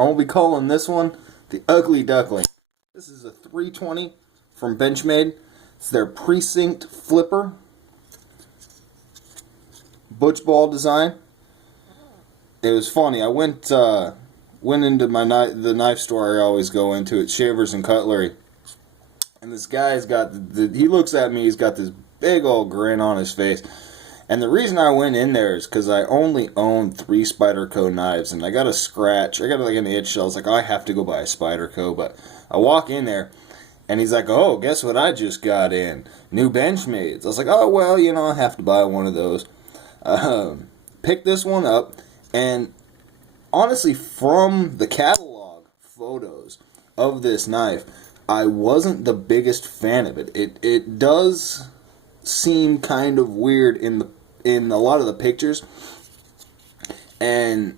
I will be calling this one the Ugly Duckling. This is a 320 from Benchmade. It's their Precinct flipper. Butch ball design. It was funny. I went into the knife store I always go into. It's Shavers and Cutlery. And this guy's got, he looks at me, he's got this big old grin on his face. And the reason I went in there is because I only own 3 Spyderco knives. And I got a scratch. I got like an itch. So I was like, oh, I have to go buy a Spyderco. But I walk in there, and he's like, oh, guess what I just got in? New Benchmades. I was like, oh, well, you know, I have to buy one of those. Picked this one up. And honestly, from the catalog photos of this knife, I wasn't the biggest fan of it. It does seem kind of weird in a lot of the pictures, and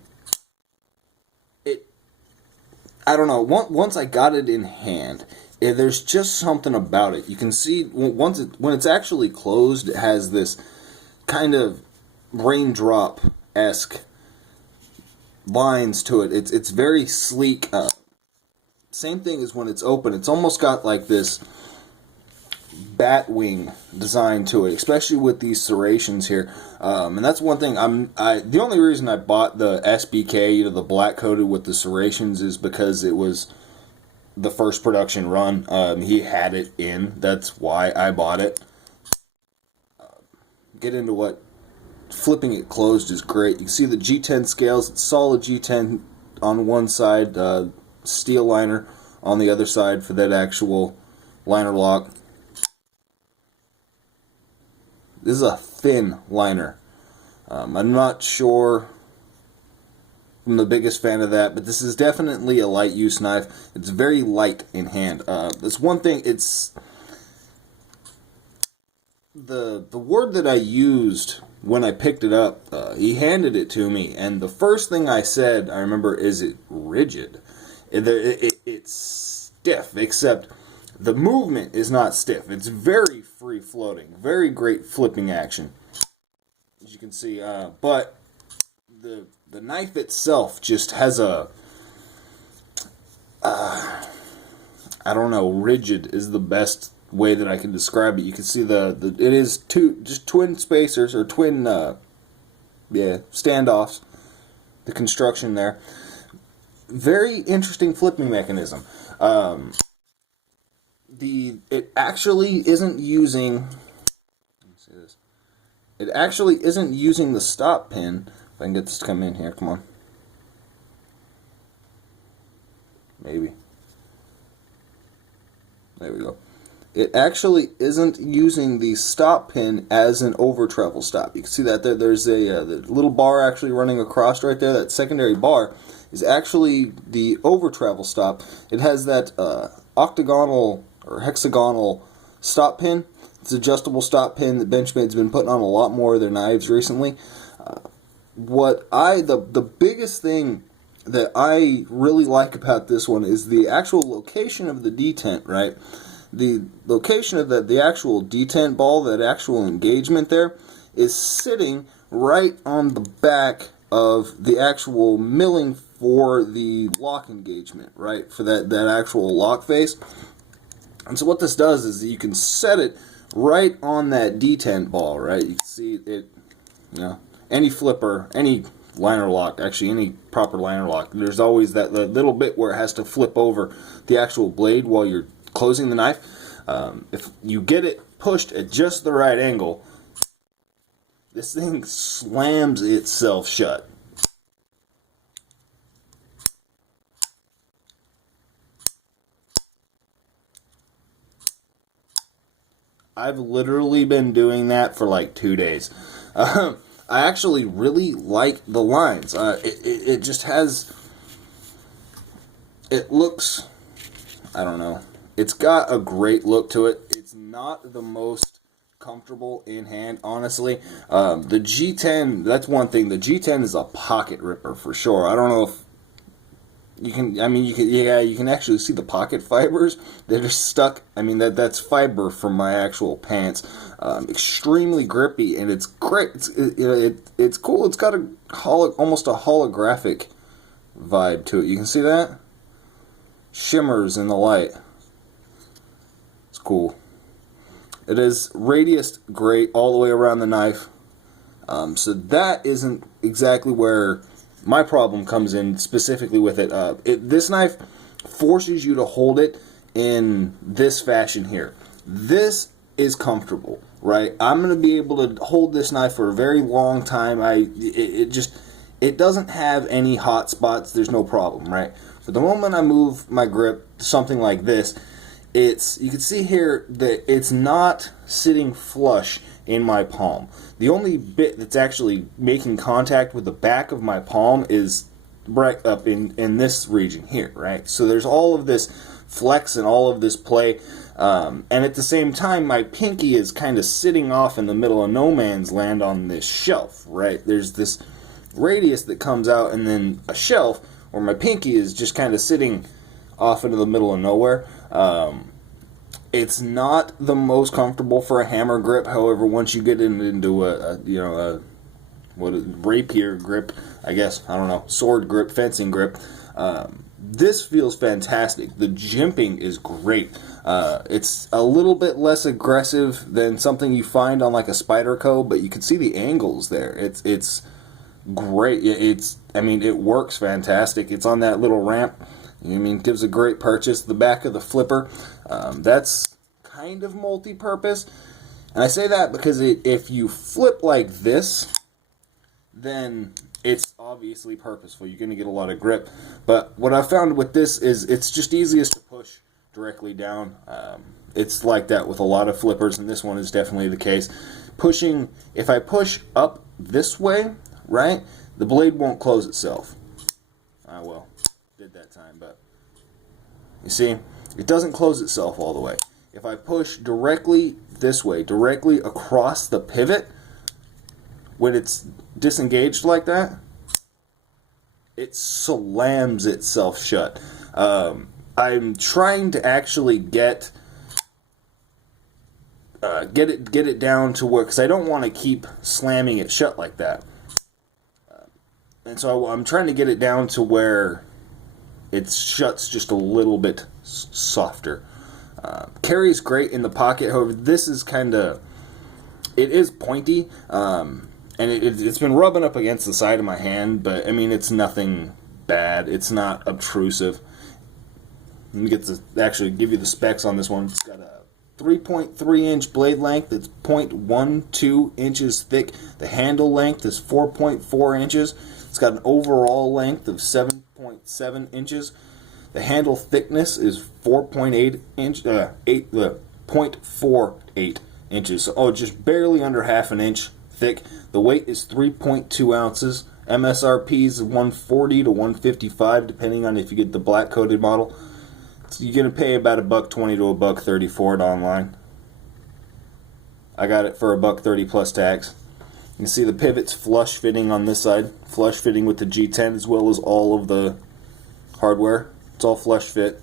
I don't know. Once I got it in hand, there's just something about it. You can see when it's actually closed, it has this kind of raindrop-esque lines to it. It's very sleek. Same thing as when it's open. It's almost got like this bat wing design to it, especially with these serrations here. And that's one thing. The only reason I bought the SBK, the black coated with the serrations, is because it was the first production run. He had it in. That's why I bought it. Get into what flipping it closed is great. You can see the G10 scales. It's solid G10 on one side. Steel liner on the other side for that actual liner lock. This is a thin liner. I'm not sure I'm the biggest fan of that, but this is definitely a light use knife. It's very light in hand. It's one thing, it's the word that I used when I picked it up. He handed it to me, and the first thing I said, I remember, is it rigid. It's stiff, except the movement is not stiff. It's very free floating, very great flipping action, as you can see. But the knife itself just has a I don't know. Rigid is the best way that I can describe it. You can see it is just twin spacers or twin standoffs. The construction there. Very interesting flipping mechanism. It actually isn't using. Let me see this. It actually isn't using the stop pin. If I can get this to come in here, come on. Maybe. There we go. It actually isn't using the stop pin as an over travel stop. You can see that there's a the little bar actually running across right there. That secondary bar is actually the over travel stop. It has that octagonal or hexagonal stop pin. It's an adjustable stop pin that Benchmade's been putting on a lot more of their knives recently. The biggest thing that I really like about this one is the actual location of the detent, right? The location of the actual detent ball, that actual engagement there, is sitting right on the back of the actual milling for the lock engagement, right? For that actual lock face. And so what this does is you can set it right on that detent ball, right? You can see it, any flipper, any liner lock, actually any proper liner lock, there's always that little bit where it has to flip over the actual blade while you're closing the knife. If you get it pushed at just the right angle, this thing slams itself shut. I've literally been doing that for like 2 days. I actually really like the lines. It just has... It looks... I don't know. It's got a great look to it. It's not the most comfortable in hand, honestly. The G10, that's one thing. The G10 is a pocket ripper for sure. I don't know if you can, you can actually see the pocket fibers. They're just stuck. I mean, that's fiber from my actual pants. Extremely grippy, and it's great. It's cool. It's got almost a holographic vibe to it. You can see that? Shimmers in the light. It's cool. It is radiused great all the way around the knife. So that isn't exactly where my problem comes in specifically with it. This knife forces you to hold it in this fashion here. This is comfortable, right? I'm going to be able to hold this knife for a very long time. It doesn't have any hot spots. There's no problem, right? But the moment I move my grip to something like this, you can see here that it's not sitting flush in my palm. The only bit that's actually making contact with the back of my palm is right up in this region here, right? So there's all of this flex and all of this play, and at the same time my pinky is kind of sitting off in the middle of no man's land on this shelf, right? There's this radius that comes out and then a shelf where my pinky is just kind of sitting off into the middle of nowhere. It's not the most comfortable for a hammer grip. However, once you get into a rapier grip, I guess, I don't know, sword grip, fencing grip, this feels fantastic. The jimping is great. It's a little bit less aggressive than something you find on like a Spyderco, but you can see the angles there. It's great. It works fantastic. It's on that little ramp. Gives a great purchase. The back of the flipper, that's kind of multi-purpose. And I say that because if you flip like this, then it's obviously purposeful. You're going to get a lot of grip. But what I found with this is it's just easiest to push directly down. It's like that with a lot of flippers, and this one is definitely the case. If I push up this way, right, the blade won't close itself. Well, did that time, but you see, it doesn't close itself all the way. If I push directly this way, directly across the pivot, when it's disengaged like that, it slams itself shut. I'm trying to actually get it down to where, because I don't want to keep slamming it shut like that. And so I'm trying to get it down to where it shuts just a little bit softer. Carries great in the pocket. However, this is it is pointy, and it's been rubbing up against the side of my hand, but it's nothing bad. It's not obtrusive. Let me actually give you the specs on this one. It's got a 3.3 inch blade length. It's 0.12 inches thick. The handle length is 4.4 inches. It's got an overall length of 7.7 inches. The handle thickness is 0.48 inches. So, just barely under half an inch thick. The weight is 3.2 ounces. MSRP is 140 to 155, depending on if you get the black coated model. So you're gonna pay about $1.20 to $1.30 for it online. I got it for $1.30 plus tax. You can see the pivot's flush fitting on this side, flush fitting with the G10 as well as all of the hardware. It's all flush fit.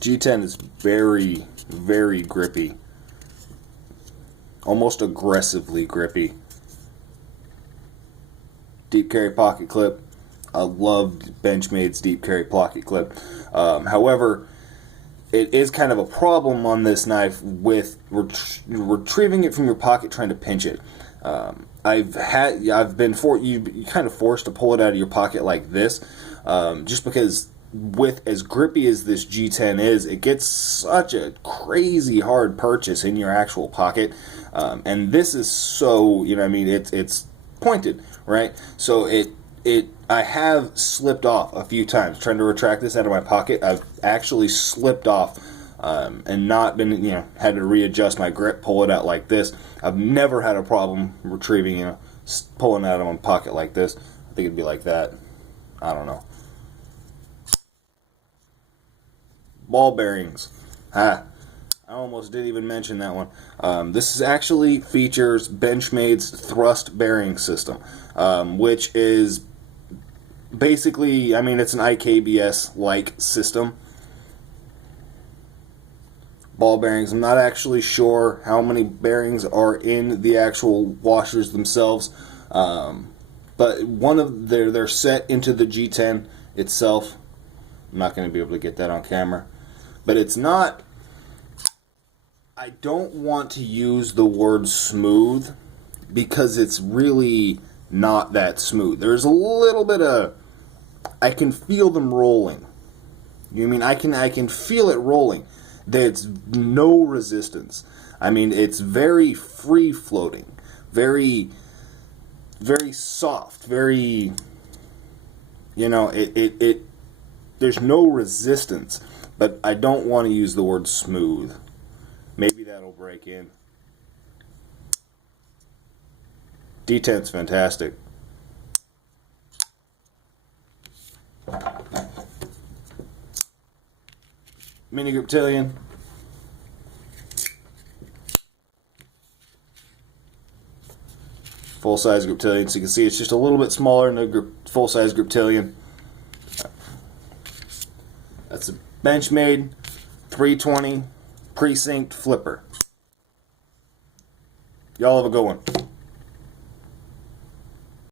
G10 is very, very grippy. Almost aggressively grippy. Deep carry pocket clip. I love Benchmade's deep carry pocket clip. However, it is kind of a problem on this knife with retrieving it from your pocket, trying to pinch it. You're kind of forced to pull it out of your pocket like this, just because with as grippy as this G10 is, it gets such a crazy hard purchase in your actual pocket, and this is so, it's pointed, right? So I have slipped off a few times trying to retract this out of my pocket. I've actually slipped off and not been, had to readjust my grip, pull it out like this. I've never had a problem retrieving, pulling it out of my pocket like this. I think it'd be like that. I don't know. Ball bearings. I almost didn't even mention that one. This actually features Benchmade's thrust bearing system, which is basically, it's an IKBS-like system. ball bearings. I'm not actually sure how many bearings are in the actual washers themselves, but one of they're set into the G10 itself. I'm not going to be able to get that on camera, but it's not. I don't want to use the word smooth because it's really not that smooth. There's a little bit of, I can feel them rolling. You know what I mean? I can feel it rolling. There's no resistance. I mean, it's very free floating, very, very soft, very, you know, there's no resistance, but I don't want to use the word smooth. Maybe that'll break in. D10's fantastic. Mini Griptilian. Full-size Griptilian. So you can see it's just a little bit smaller than the full-size Griptilian. That's a Benchmade 320 Precinct flipper. Y'all have a good one.